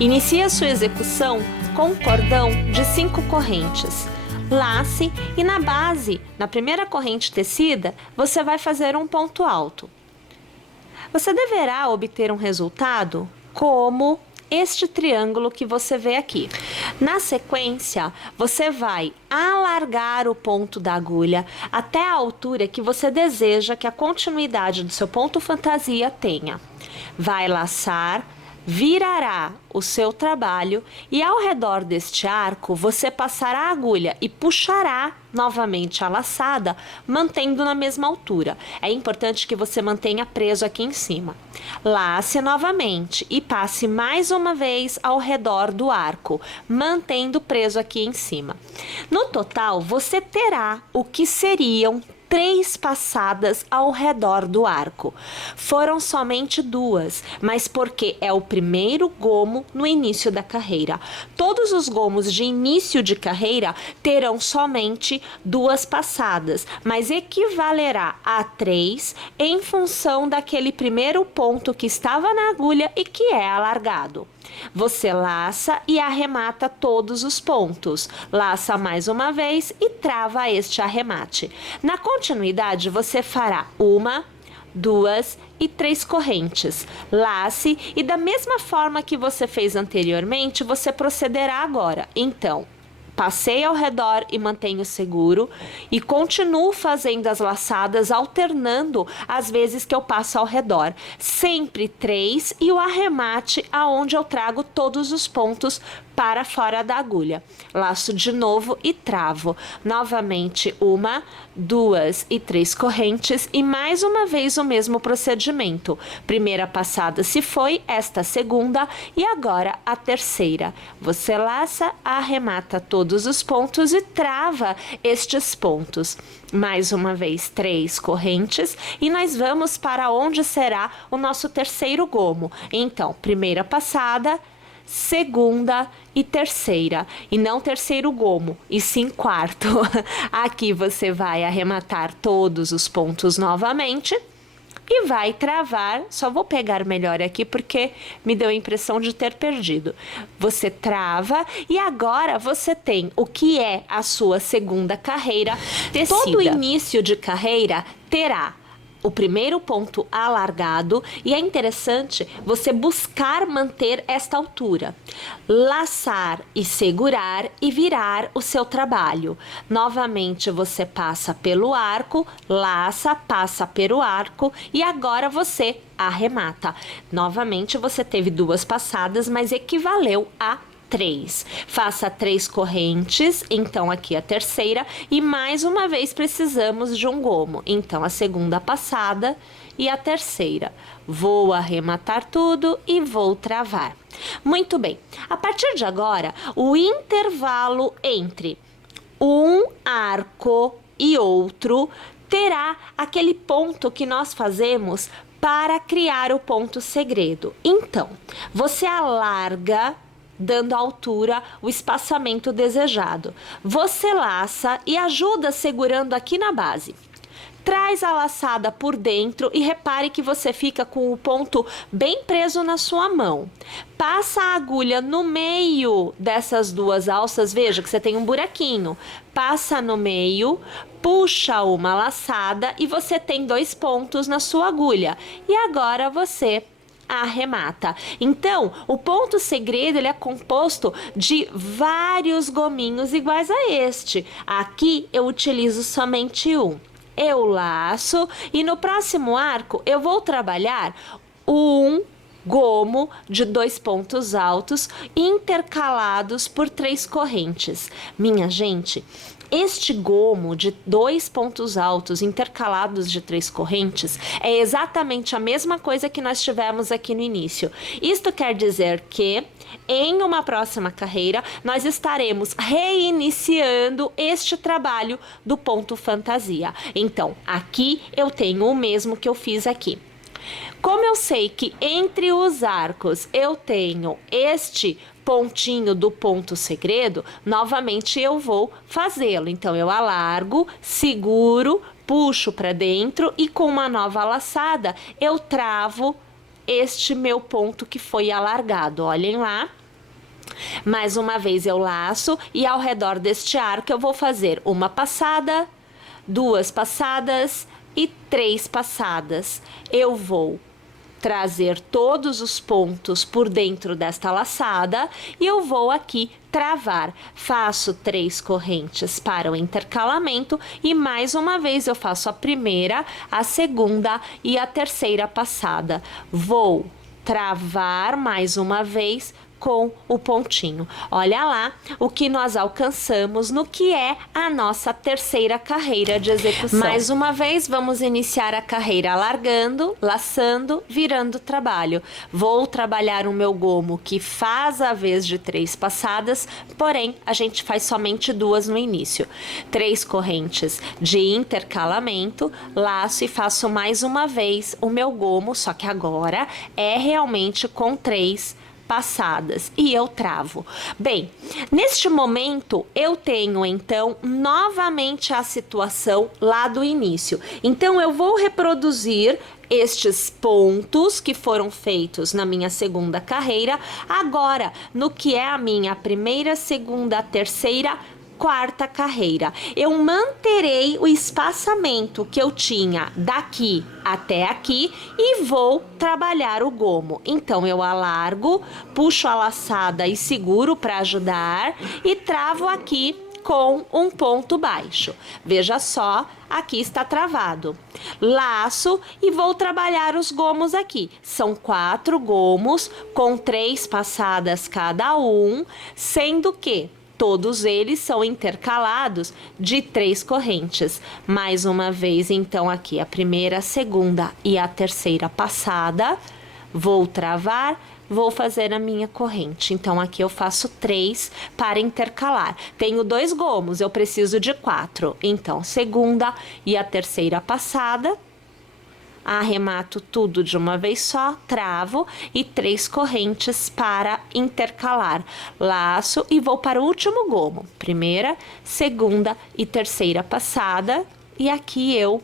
Inicie a sua execução com um cordão de 5 correntes. Lace e na base, na primeira corrente tecida, você vai fazer um ponto alto. Você deverá obter um resultado como este triângulo que você vê aqui. Na sequência, você vai alargar o ponto da agulha até a altura que você deseja que a continuidade do seu ponto fantasia tenha. Vai laçar, virará o seu trabalho e ao redor deste arco você passará a agulha e puxará novamente a laçada, mantendo na mesma altura. É importante que você mantenha preso aqui em cima. Lace novamente e passe mais uma vez ao redor do arco, mantendo preso aqui em cima. No total, você terá o que seriam 3 passadas ao redor do arco. Foram somente 2, mas porque é o primeiro gomo no início da carreira. Todos os gomos de início de carreira terão somente 2 passadas, mas equivalerá a 3 em função daquele primeiro ponto que estava na agulha e que é alargado. Você laça e arremata todos os pontos. Laça mais uma vez e trava este arremate. Na continuidade, você fará 1, 2 e 3 correntes. Lace e da mesma forma que você fez anteriormente, você procederá agora. Então, passei ao redor e mantenho seguro e continuo fazendo as laçadas alternando as vezes que eu passo ao redor. Sempre 3 e o arremate aonde eu trago todos os pontos para fora da agulha. Laço de novo e travo. Novamente 1, 2 e 3 correntes e mais uma vez o mesmo procedimento. Primeira passada se foi, esta segunda e agora a terceira. Você laça, arremata todos os pontos e trava estes pontos. Mais uma vez 3 correntes e nós vamos para onde será o nosso terceiro gomo. Então, primeira passada, segunda e terceira, e não terceiro gomo, e sim quarto. Aqui você vai arrematar todos os pontos novamente e vai travar. Só vou pegar melhor aqui porque me deu a impressão de ter perdido. Você trava e agora você tem o que é a sua segunda carreira tecida. Todo início de carreira terá o primeiro ponto alargado e é interessante você buscar manter esta altura. Laçar e segurar e virar o seu trabalho. Novamente você passa pelo arco, laça, passa pelo arco e agora você arremata. Novamente você teve 2 passadas, mas equivaleu a 3. Faça 3 correntes, então aqui a terceira, e mais uma vez precisamos de um gomo. Então a segunda passada e a terceira. Vou arrematar tudo e vou travar. Muito bem. A partir de agora, o intervalo entre um arco e outro terá aquele ponto que nós fazemos para criar o ponto segredo. Então, você alarga dando a altura, o espaçamento desejado. Você laça e ajuda segurando aqui na base. Traz a laçada por dentro e repare que você fica com o ponto bem preso na sua mão. Passa a agulha no meio dessas 2 alças, veja que você tem um buraquinho. Passa no meio, puxa uma laçada e você tem 2 pontos na sua agulha. E agora você arremata. Então, o ponto segredo ele é composto de vários gominhos iguais a este. Aqui eu utilizo somente um. Eu laço e no próximo arco eu vou trabalhar um gomo de 2 pontos altos intercalados por 3 correntes. Minha gente, este gomo de 2 pontos altos intercalados de 3 correntes é exatamente a mesma coisa que nós tivemos aqui no início. Isto quer dizer que em uma próxima carreira nós estaremos reiniciando este trabalho do ponto fantasia. Então, aqui eu tenho o mesmo que eu fiz aqui. Como eu sei que entre os arcos eu tenho este pontinho do ponto segredo, novamente eu vou fazê-lo. Então, eu alargo, seguro, puxo para dentro e com uma nova laçada eu travo este meu ponto que foi alargado. Olhem lá, Mais uma vez eu laço e ao redor deste arco eu vou fazer uma passada, 2 passadas e 3 passadas. Eu vou trazer todos os pontos por dentro desta laçada e eu vou aqui travar. Faço 3 correntes para o intercalamento e mais uma vez eu faço a primeira, a segunda e a terceira passada. Vou travar mais uma vez com o pontinho. Olha lá o que nós alcançamos no que é a nossa terceira carreira de execução. Mais uma vez, vamos iniciar a carreira largando, laçando, virando trabalho. Vou trabalhar o meu gomo que faz a vez de 3 passadas, porém a gente faz somente 2 no início. 3 correntes de intercalamento, laço e faço mais uma vez o meu gomo, só que agora é realmente com 3 passadas e eu travo. Bem, neste momento eu tenho então novamente a situação lá do início. Então eu vou reproduzir estes pontos que foram feitos na minha segunda carreira agora no que é a minha primeira, segunda, terceira, quarta carreira. Eu manterei o espaçamento que eu tinha daqui até aqui e vou trabalhar o gomo. Então eu alargo, puxo a laçada e seguro para ajudar e travo aqui com um ponto baixo. Veja só, aqui está travado. Laço e vou trabalhar os gomos aqui. São 4 gomos com 3 passadas cada um, sendo que todos eles são intercalados de 3 correntes. Mais uma vez, então, aqui a primeira, a segunda e a terceira passada. Vou travar, vou fazer a minha corrente. Então, aqui eu faço 3 para intercalar. Tenho 2 gomos, eu preciso de 4. Então, segunda e a terceira passada. Arremato tudo de uma vez só, travo e 3 correntes para intercalar. Laço e vou para o último gomo. Primeira, segunda e terceira passada. E aqui eu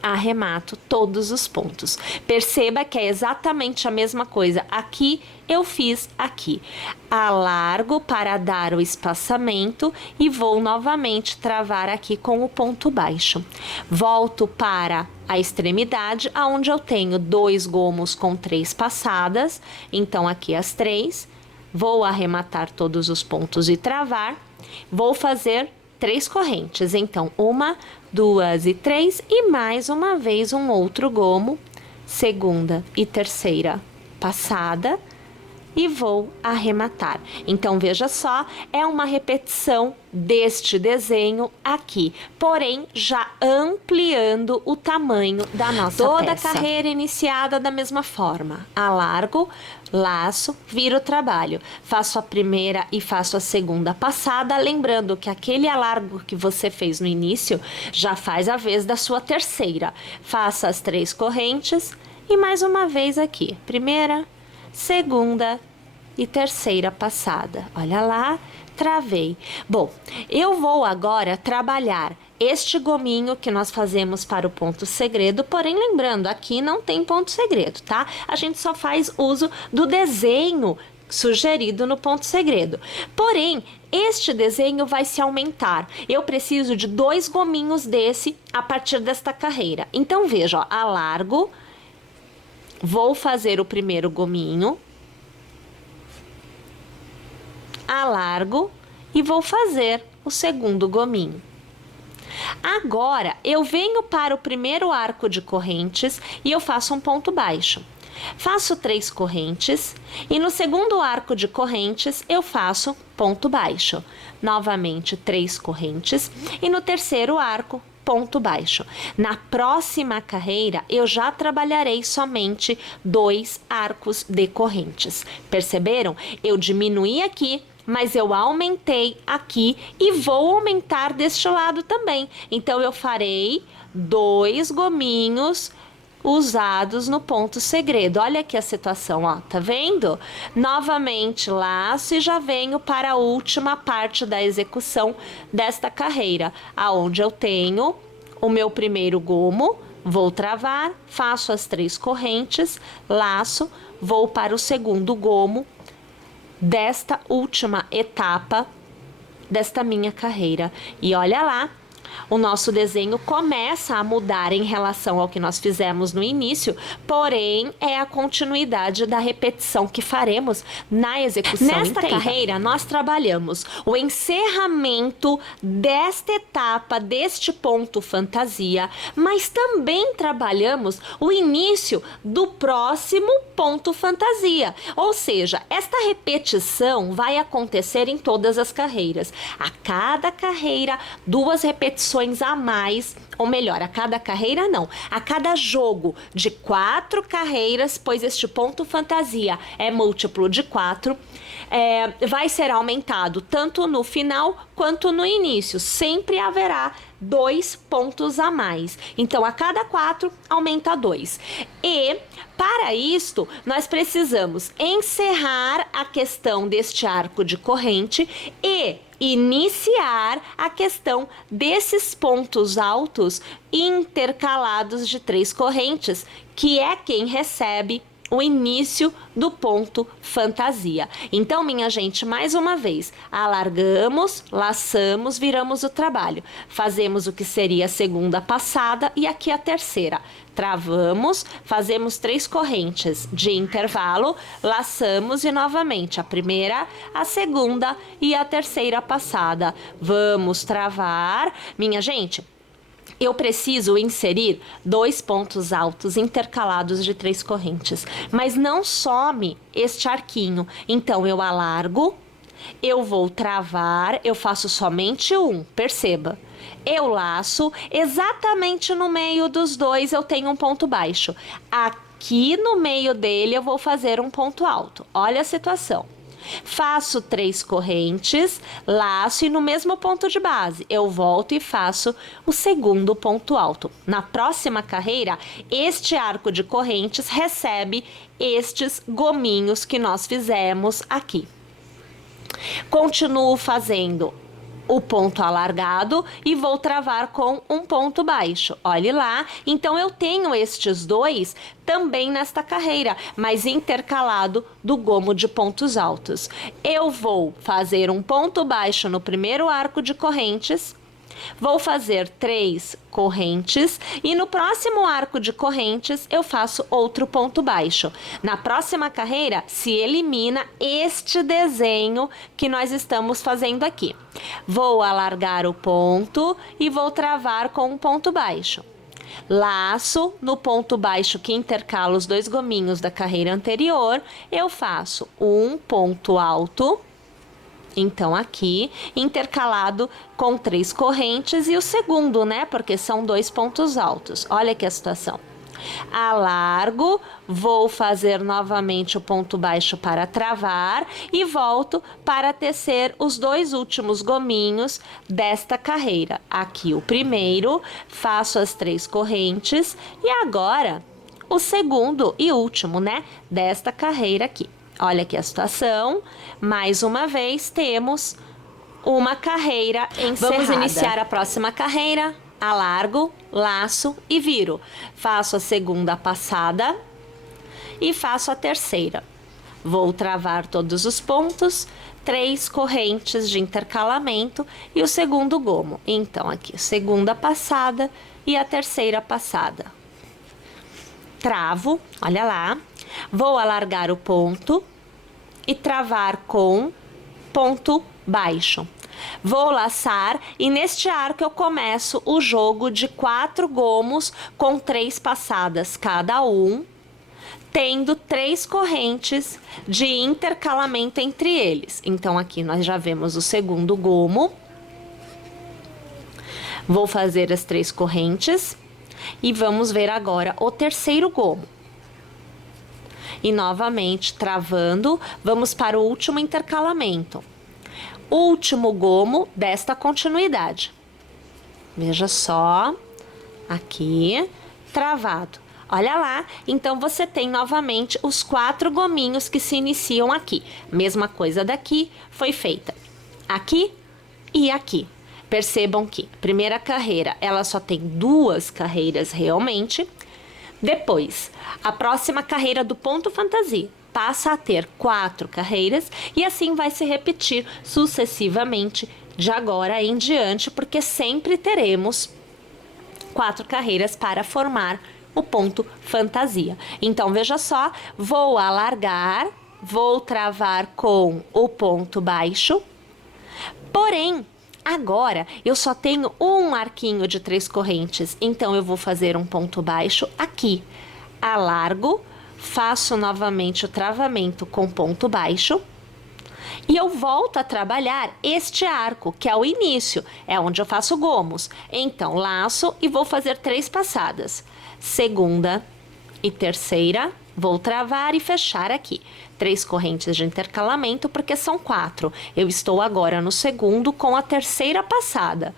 arremato todos os pontos. Perceba que é exatamente a mesma coisa. Aqui eu fiz aqui. Alargo para dar o espaçamento e vou novamente travar aqui com o ponto baixo. Volto para a extremidade, aonde eu tenho 2 gomos com 3 passadas. Então, aqui as 3. Vou arrematar todos os pontos e travar. Vou fazer 3 correntes. Então, 1, 2 e 3 e mais uma vez um outro gomo, segunda e terceira passada e vou arrematar. Então, veja só, é uma repetição deste desenho aqui, porém já ampliando o tamanho da nossa peça. Toda a carreira iniciada da mesma forma. Alargo, laço, viro o trabalho. Faço a primeira e faço a segunda passada, lembrando que aquele alargo que você fez no início já faz a vez da sua terceira. Faça as 3 correntes e mais uma vez aqui. Primeira, segunda e terceira passada. Olha lá, travei. Bom, eu vou agora trabalhar este gominho que nós fazemos para o ponto segredo, porém lembrando, aqui não tem ponto segredo, tá? A gente só faz uso do desenho sugerido no ponto segredo. Porém, este desenho vai se aumentar. Eu preciso de 2 gominhos desse a partir desta carreira. Então, veja, ó, alargo, vou fazer o primeiro gominho, alargo e vou fazer o segundo gominho. Agora, eu venho para o primeiro arco de correntes e eu faço um ponto baixo. Faço 3 correntes e no segundo arco de correntes eu faço ponto baixo. Novamente 3 correntes e no terceiro arco ponto baixo. Na próxima carreira, eu já trabalharei somente 2 arcos de correntes. Perceberam? Eu diminuí aqui, mas eu aumentei aqui e vou aumentar deste lado também. Então, eu farei 2 gominhos usados no ponto segredo. Olha aqui a situação, ó, tá vendo? Novamente laço e já venho para a última parte da execução desta carreira, aonde eu tenho o meu primeiro gomo, vou travar, faço as 3 correntes, laço, vou para o segundo gomo, desta última etapa desta minha carreira. E olha lá, o nosso desenho começa a mudar em relação ao que nós fizemos no início, porém é a continuidade da repetição que faremos na execução Nesta inteira. carreira, Nós trabalhamos o encerramento desta etapa, deste ponto fantasia, mas também trabalhamos o início do próximo ponto fantasia. Ou seja, esta repetição vai acontecer em todas as carreiras. A cada carreira, 2 repetições a mais, ou melhor, a cada carreira não, a cada jogo de 4 carreiras, pois este ponto fantasia é múltiplo de 4, vai ser aumentado tanto no final quanto no início. Sempre haverá 2 pontos a mais. Então, a cada 4, aumenta 2. E, para isto, nós precisamos encerrar a questão deste arco de corrente e iniciar a questão desses pontos altos intercalados de 3 correntes, que é quem recebe o início do ponto fantasia. Então, minha gente, mais uma vez, alargamos, laçamos, viramos o trabalho. Fazemos o que seria a segunda passada e aqui a terceira. Travamos, fazemos 3 correntes de intervalo, laçamos e novamente a primeira, a segunda e a terceira passada. Vamos travar. Minha gente, eu preciso inserir 2 pontos altos intercalados de 3 correntes, mas não some este arquinho. Então, eu alargo, eu vou travar, eu faço somente um, perceba. Eu laço, exatamente no meio dos 2 eu tenho um ponto baixo. Aqui no meio dele eu vou fazer um ponto alto. Olha a situação. Faço 3 correntes, laço e no mesmo ponto de base eu volto e faço o segundo ponto alto. Na próxima carreira, este arco de correntes recebe estes gominhos que nós fizemos aqui. Continuo fazendo o ponto alargado e vou travar com um ponto baixo. Olhe lá, então eu tenho estes 2 também nesta carreira, mas intercalado do gomo de pontos altos. Eu vou fazer um ponto baixo no primeiro arco de correntes, vou fazer 3 correntes e no próximo arco de correntes eu faço outro ponto baixo. Na próxima carreira se elimina este desenho que nós estamos fazendo aqui. Vou alargar o ponto e vou travar com um ponto baixo. Laço no ponto baixo que intercala os 2 gominhos da carreira anterior, eu faço um ponto alto. Então, aqui, intercalado com 3 correntes e o segundo, né? Porque são 2 pontos altos. Olha aqui a situação. Alargo, vou fazer novamente o ponto baixo para travar e volto para tecer os 2 últimos gominhos desta carreira. Aqui o primeiro, faço as 3 correntes e agora o segundo e último, né? Desta carreira aqui. Olha aqui a situação, mais uma vez temos uma carreira encerrada. Vamos iniciar a próxima carreira, alargo, laço e viro. Faço a segunda passada e faço a terceira. Vou travar todos os pontos, 3 correntes de intercalamento e o segundo gomo. Então, aqui, segunda passada e a terceira passada. Travo, olha lá, vou alargar o ponto e travar com ponto baixo. Vou laçar e neste arco eu começo o jogo de 4 gomos com 3 passadas cada um, tendo 3 correntes de intercalamento entre eles. Então aqui nós já vemos o segundo gomo. Vou fazer as 3 correntes. E vamos ver agora o terceiro gomo. E novamente, travando, vamos para o último intercalamento. Último gomo desta continuidade. Veja só, aqui, travado. Olha lá, então você tem novamente os 4 gominhos que se iniciam aqui. Mesma coisa daqui, foi feita aqui e aqui. Percebam que primeira carreira, ela só tem 2 carreiras realmente. Depois, a próxima carreira do ponto fantasia passa a ter 4 carreiras e assim vai se repetir sucessivamente de agora em diante, porque sempre teremos 4 carreiras para formar o ponto fantasia. Então, veja só, vou alargar, vou travar com o ponto baixo, porém, agora eu só tenho um arquinho de 3 correntes, então eu vou fazer um ponto baixo aqui, alargo, faço novamente o travamento com ponto baixo e eu volto a trabalhar este arco, que é o início, é onde eu faço gomos. Então, laço e vou fazer 3 passadas. Segunda e terceira, vou travar e fechar aqui. 3 correntes de intercalamento, porque são 4. Eu estou agora no segundo com a terceira passada.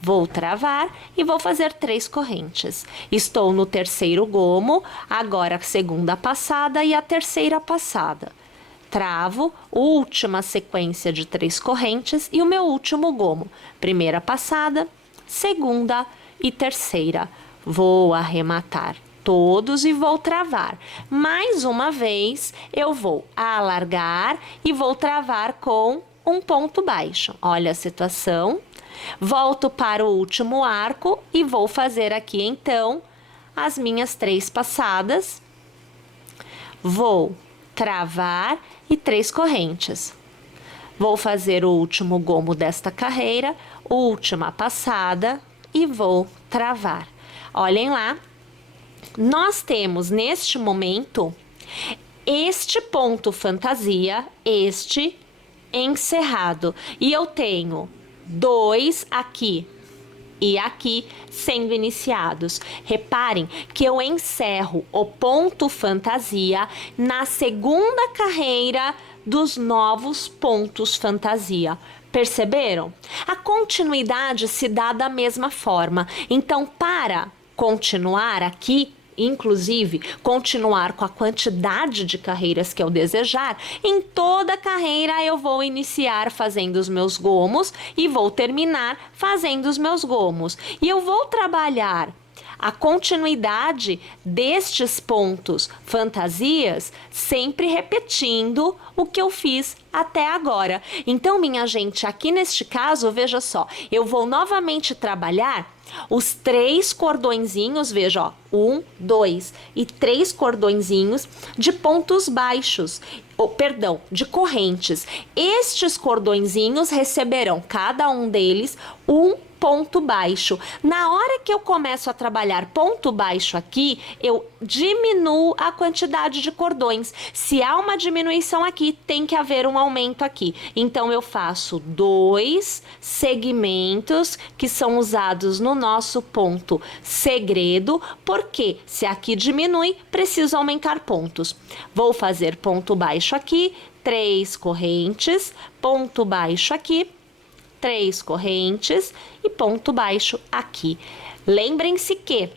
Vou travar e vou fazer 3 correntes. Estou no terceiro gomo, agora a segunda passada e a terceira passada. Travo, última sequência de 3 correntes e o meu último gomo. Primeira passada, segunda e terceira. Vou arrematar todos e vou travar. Mais uma vez, eu vou alargar e vou travar com um ponto baixo. Olha a situação. Volto para o último arco e vou fazer aqui, então, as minhas 3 passadas. Vou travar e 3 correntes. Vou fazer o último gomo desta carreira, última passada e vou travar. Olhem lá, nós temos neste momento este ponto fantasia, este encerrado. E eu tenho 2 aqui e aqui sendo iniciados. Reparem que eu encerro o ponto fantasia na segunda carreira dos novos pontos fantasia. Perceberam? A continuidade se dá da mesma forma. Então, para continuar aqui, inclusive continuar com a quantidade de carreiras que eu desejar, em toda carreira eu vou iniciar fazendo os meus gomos e vou terminar fazendo os meus gomos. E eu vou trabalhar a continuidade destes pontos fantasias, sempre repetindo o que eu fiz até agora. Então, minha gente, aqui neste caso, veja só, eu vou novamente trabalhar os 3 cordõezinhos, veja, ó, 1, 2 e 3 cordõezinhos de pontos baixos, perdão, de correntes. Estes cordõezinhos receberão, cada um deles, um ponto baixo. Na hora que eu começo a trabalhar ponto baixo aqui, eu diminuo a quantidade de cordões. Se há uma diminuição aqui, tem que haver um aumento aqui. Então, eu faço 2 segmentos que são usados no nosso ponto segredo, porque se aqui diminui, preciso aumentar pontos. Vou fazer ponto baixo aqui, 3 correntes, ponto baixo aqui, 3 correntes e ponto baixo aqui. Lembrem-se que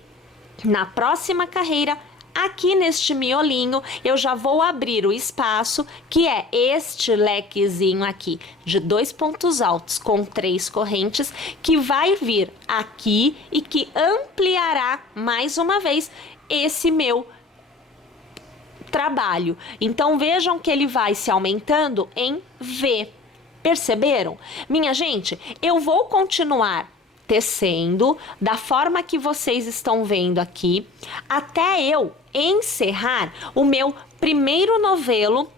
na próxima carreira, aqui neste miolinho, eu já vou abrir o espaço, que é este lequezinho aqui, de 2 pontos altos com 3 correntes, que vai vir aqui e que ampliará mais uma vez esse meu trabalho. Então, vejam que ele vai se aumentando em V. Perceberam? Minha gente, eu vou continuar tecendo da forma que vocês estão vendo aqui, até eu encerrar o meu primeiro novelo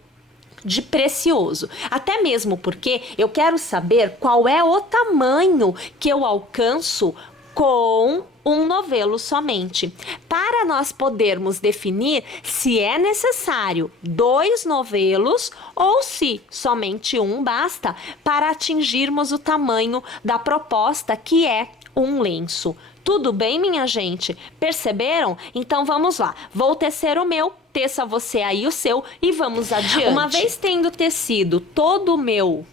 de precioso. Até mesmo porque eu quero saber qual é o tamanho que eu alcanço com um novelo somente, para nós podermos definir se é necessário 2 novelos ou se somente um basta para atingirmos o tamanho da proposta, que é um lenço. Tudo bem, minha gente? Perceberam? Então vamos lá. Vou tecer o meu, teça você aí o seu e vamos adiante. Uma vez tendo tecido todo o meu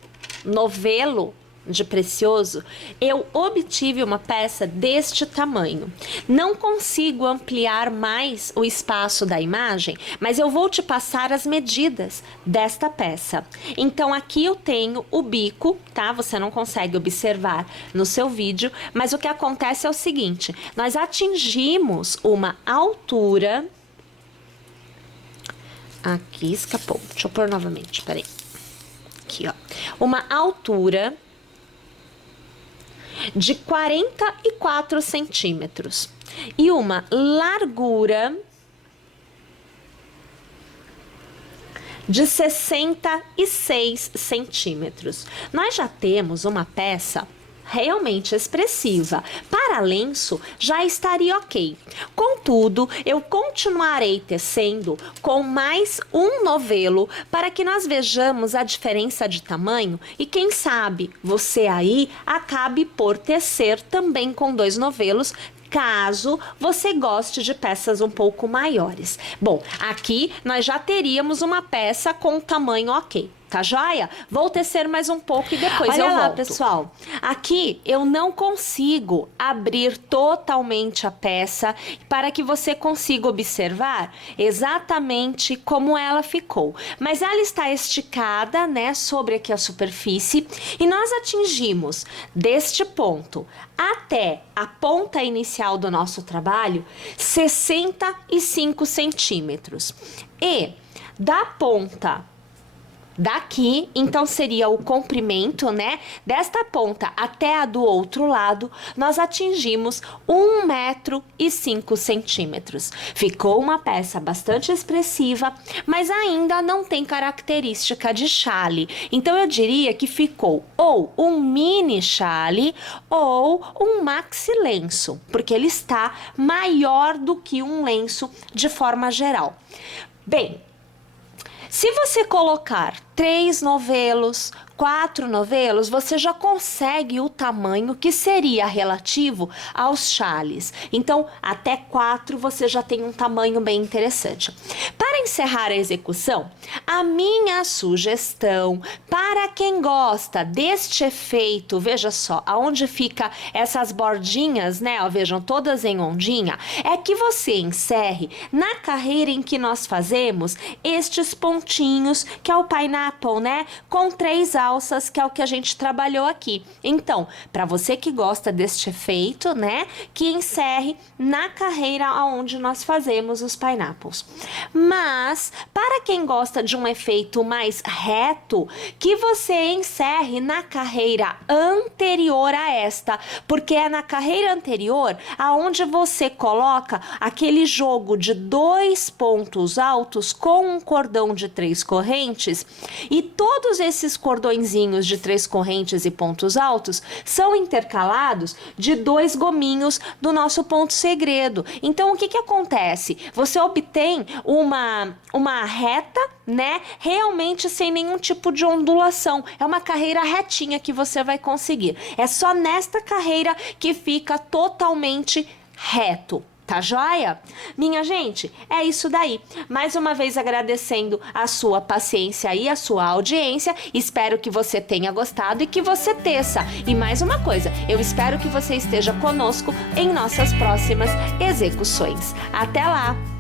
novelo, de precioso, eu obtive uma peça deste tamanho. Não consigo ampliar mais o espaço da imagem, mas eu vou te passar as medidas desta peça. Então aqui eu tenho o bico, tá? Você não consegue observar no seu vídeo, mas o que acontece é o seguinte, nós atingimos uma altura... Aqui escapou, deixa eu pôr novamente, peraí. Aqui, ó. Uma altura de 44 centímetros e uma largura de 66 centímetros. Nós já temos uma peça realmente expressiva. Para lenço, já estaria ok. Contudo, eu continuarei tecendo com mais um novelo para que nós vejamos a diferença de tamanho e quem sabe você aí acabe por tecer também com 2 novelos, caso você goste de peças um pouco maiores. Bom, aqui nós já teríamos uma peça com tamanho ok. Tá joia? Vou tecer mais um pouco e depois eu volto. Olha lá, pessoal. Aqui eu não consigo abrir totalmente a peça para que você consiga observar exatamente como ela ficou. Mas ela está esticada, né, sobre aqui a superfície e nós atingimos deste ponto até a ponta inicial do nosso trabalho 65 centímetros. E da ponta daqui, então seria o comprimento, né? Desta ponta até a do outro lado, nós atingimos 1,05 metros. Ficou uma peça bastante expressiva, mas ainda não tem característica de chale. Então eu diria que ficou ou um mini chale ou um maxi lenço, porque ele está maior do que um lenço de forma geral. Bem, se você colocar 3 novelos, 4 novelos, você já consegue o tamanho que seria relativo aos chales. Então, até 4 você já tem um tamanho bem interessante. Para encerrar a execução, a minha sugestão para quem gosta deste efeito, veja só, aonde fica essas bordinhas, né? Ó, vejam, todas em ondinha, é que você encerre na carreira em que nós fazemos estes pontinhos, que é o pineapple, né? Com 3 alças, que é o que a gente trabalhou aqui. Então, para você que gosta deste efeito, né, que encerre na carreira onde nós fazemos os pineapples. Mas, para quem gosta de um efeito mais reto, que você encerre na carreira anterior a esta, porque é na carreira anterior aonde você coloca aquele jogo de 2 pontos altos com um cordão de 3 correntes e todos esses cordõezinhos de 3 correntes e pontos altos são intercalados de 2 gominhos do nosso ponto segredo. Então, o que que acontece? Você obtém uma reta, né? Realmente sem nenhum tipo de ondulação. É uma carreira retinha que você vai conseguir. É só nesta carreira que fica totalmente reto. Tá joia? Minha gente, é isso daí. Mais uma vez agradecendo a sua paciência e a sua audiência. Espero que você tenha gostado e que você teça. E mais uma coisa, eu espero que você esteja conosco em nossas próximas execuções. Até lá!